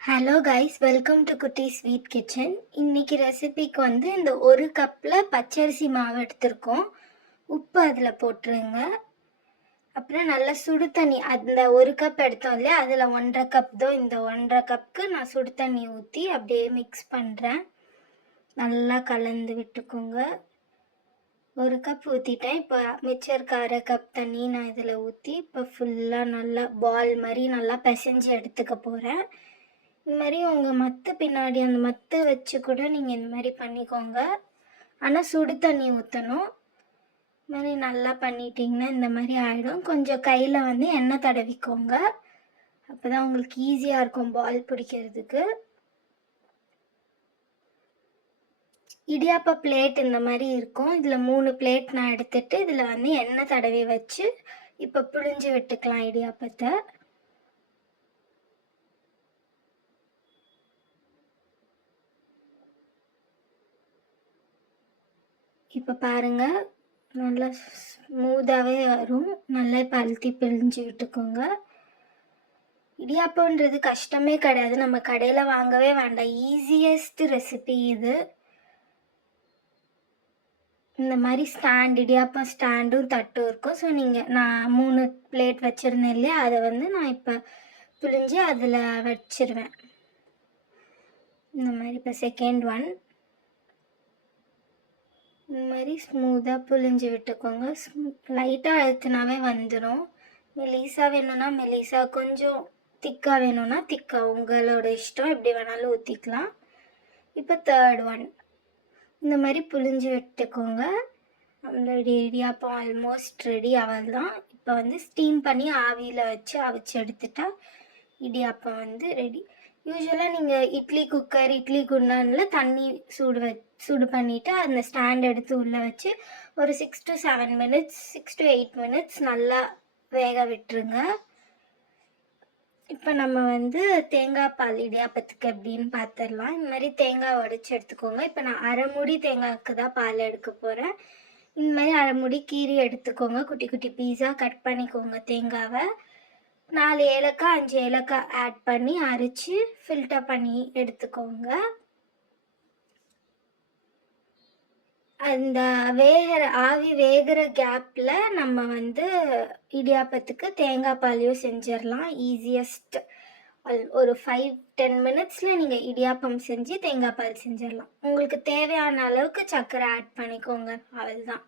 Hello guys, welcome to குட்டி sweet kitchen. இன்னைக்கு ரெசிபிக்கு வந்து இந்த ஒரு கப்பில் பச்சரிசி மாவு எடுத்திருக்கோம். உப்பு அதில் போட்டுருங்க. அப்புறம் நல்லா சுடு தண்ணி, அந்த ஒரு கப் எடுத்தோம் இல்லையா, அதில் 1.5 கப் தான். இந்த 1.5 கப்புக்கு நான் சுடு தண்ணி ஊற்றி அப்படியே மிக்ஸ் பண்ணுறேன். நல்லா கலந்து விட்டுக்கோங்க. ஒரு கப் ஊற்றிட்டேன். இப்போ மிச்சம் இருக்க 1/2 கப் தண்ணி நான் இதில் ஊற்றி இப்போ ஃபுல்லாக நல்லா பால் மாதிரி நல்லா பிசைஞ்சு எடுத்துக்க போகிறேன். இந்த மாதிரி உங்கள் மத்து பின்னாடி அந்த மத்து வச்சு கூட நீங்கள் இந்த மாதிரி பண்ணிக்கோங்க. ஆனால் சுடு தண்ணி ஊற்றணும். இந்த மாதிரி நல்லா பண்ணிட்டீங்கன்னா இந்த மாதிரி ஆகிடும். கொஞ்சம் கையில் வந்து எண்ணெய் தடவிக்கோங்க. அப்போ தான் உங்களுக்கு ஈஸியாக இருக்கும் பால் பிடிக்கிறதுக்கு. இடியாப்ப பிளேட் இந்த மாதிரி இருக்கும். இதில் 3 பிளேட் நான் எடுத்துகிட்டு இதில் வந்து எண்ணெய் தடவி வச்சு இப்போ பிழிஞ்சு விட்டுக்கலாம் இடியாப்பத்தை. இப்போ பாருங்கள், நல்லா ஸ்மூத்தாகவே வரும். நல்லா இப்போ அழுத்தி பிழிஞ்சு விட்டுக்கோங்க. இடியாப்பன்றது கஷ்டமே கிடையாது, நம்ம கடையில் வாங்கவே வேண்டாம். ஈஸியஸ்ட் ரெசிபி இது. இந்த மாதிரி இடியாப்பம் ஸ்டாண்டும் தட்டும் இருக்கும். ஸோ நான் 3 பிளேட் வச்சுருந்தேன் இல்லையா, அதை வந்து நான் இப்போ பிழிஞ்சு அதில் வச்சிருவேன். இந்த மாதிரி இப்போ செகண்ட் ஒன் இந்த மாதிரி ஸ்மூத்தாக புழிஞ்சு விட்டுக்கோங்க. லைட்டாக அழுத்தினாவே வந்துடும். மெலிசா வேணும்னா மெலிசா, கொஞ்சம் திக்காக வேணும்னா திக்காக, உங்களோட இஷ்டம், எப்படி வேணாலும் ஊற்றிக்கலாம். இப்போ தேர்ட் ஒன் இந்த மாதிரி புழிஞ்சு விட்டுக்கோங்க. நம்மளோட இடியாப்பம் ஆல்மோஸ்ட் ரெடி. அவள் தான் இப்போ வந்து ஸ்டீம் பண்ணி ஆவியில் வச்சு அவிச்சு எடுத்துட்டா இடியாப்பம் வந்து ரெடி. யூஸ்வலாக நீங்கள் இட்லி குக்கர், இட்லி குண்டானில் தண்ணி சூடு பண்ணிவிட்டு அந்த ஸ்டாண்ட் எடுத்து உள்ளே வச்சு ஒரு 6 to 7 minutes, 6 to 8 minutes நல்லா வேக விட்டுருங்க. இப்போ நம்ம வந்து தேங்காய் பால் இடியாப்பத்துக்கு எப்படின்னு பார்த்துடலாம். இந்த மாதிரி தேங்காய் உடைச்சி எடுத்துக்கோங்க. இப்போ நான் 1/2 மூடி தேங்காய்க்கு தான் பால் எடுக்க போகிறேன். இந்த மாதிரி 1/2 மூடி கீரி எடுத்துக்கோங்க. குட்டி குட்டி பீஸாக கட் பண்ணிக்கோங்க. தேங்காவை 4 ஏலக்காய் 5 ஏலக்காய் ஆட் பண்ணி அரைச்சி ஃபில்டர் பண்ணி எடுத்துக்கோங்க. அந்த ஆவி வேகிற கேப்பில் நம்ம வந்து இடியாப்பத்துக்கு தேங்காய் பாலையும் செஞ்சிடலாம். ஈஸியஸ்ட். ஒரு 5-10 minutesல நீங்கள் இடியாப்பம் செஞ்சு தேங்காய் பால் செஞ்சிடலாம். உங்களுக்கு தேவையான அளவுக்கு சர்க்கரை ஆட் பண்ணிக்கோங்க. அவ்வளோதான்.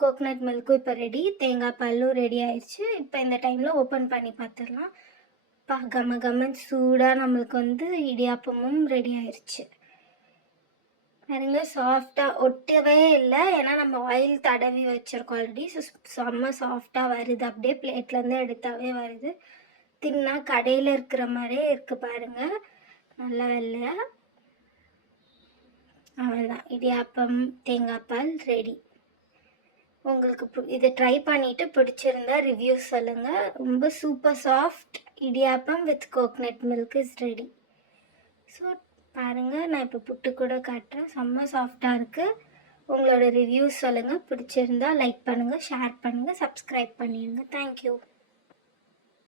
கோகனட் மில்க்கும் இப்போ ரெடி, தேங்காய் பாலும் ரெடி ஆயிடுச்சு. இப்போ இந்த டைமில் ஓப்பன் பண்ணி பார்த்துடலாம். கம்மன் சூடாக நம்மளுக்கு வந்து இடியாப்பமும் ரெடி ஆயிடுச்சு. பாருங்க, சாஃப்டாக ஒட்டவே இல்லை. ஏன்னா நம்ம ஆயில் தடவி வச்சுருக்கோம் ஆல்ரெடி. ஸோ செம்ம சாஃப்டாக வருது. அப்படியே பிளேட்லேருந்து எடுத்தாவே வருது. தின்னா கடையில் இருக்கிற மாதிரியே இருக்குது பாருங்கள். நல்லா வெள்ளையா. அவ்வளோதான், இடியாப்பம் தேங்காய் பால் ரெடி. உங்களுக்கு இதை ட்ரை பண்ணிவிட்டு பிடிச்சிருந்தா ரிவ்யூ சொல்லுங்கள். ரொம்ப super soft idiyappam with coconut milk is ready. So பாருங்கள், நான் இப்போ புட்டு கூட காட்டுறேன். செம்ம சாஃப்டாக இருக்குது. உங்களோட ரிவ்யூஸ் சொல்லுங்கள். பிடிச்சிருந்தா லைக் பண்ணுங்கள், ஷேர் பண்ணுங்கள், சப்ஸ்கிரைப் பண்ணிடுங்க. தேங்க்யூ.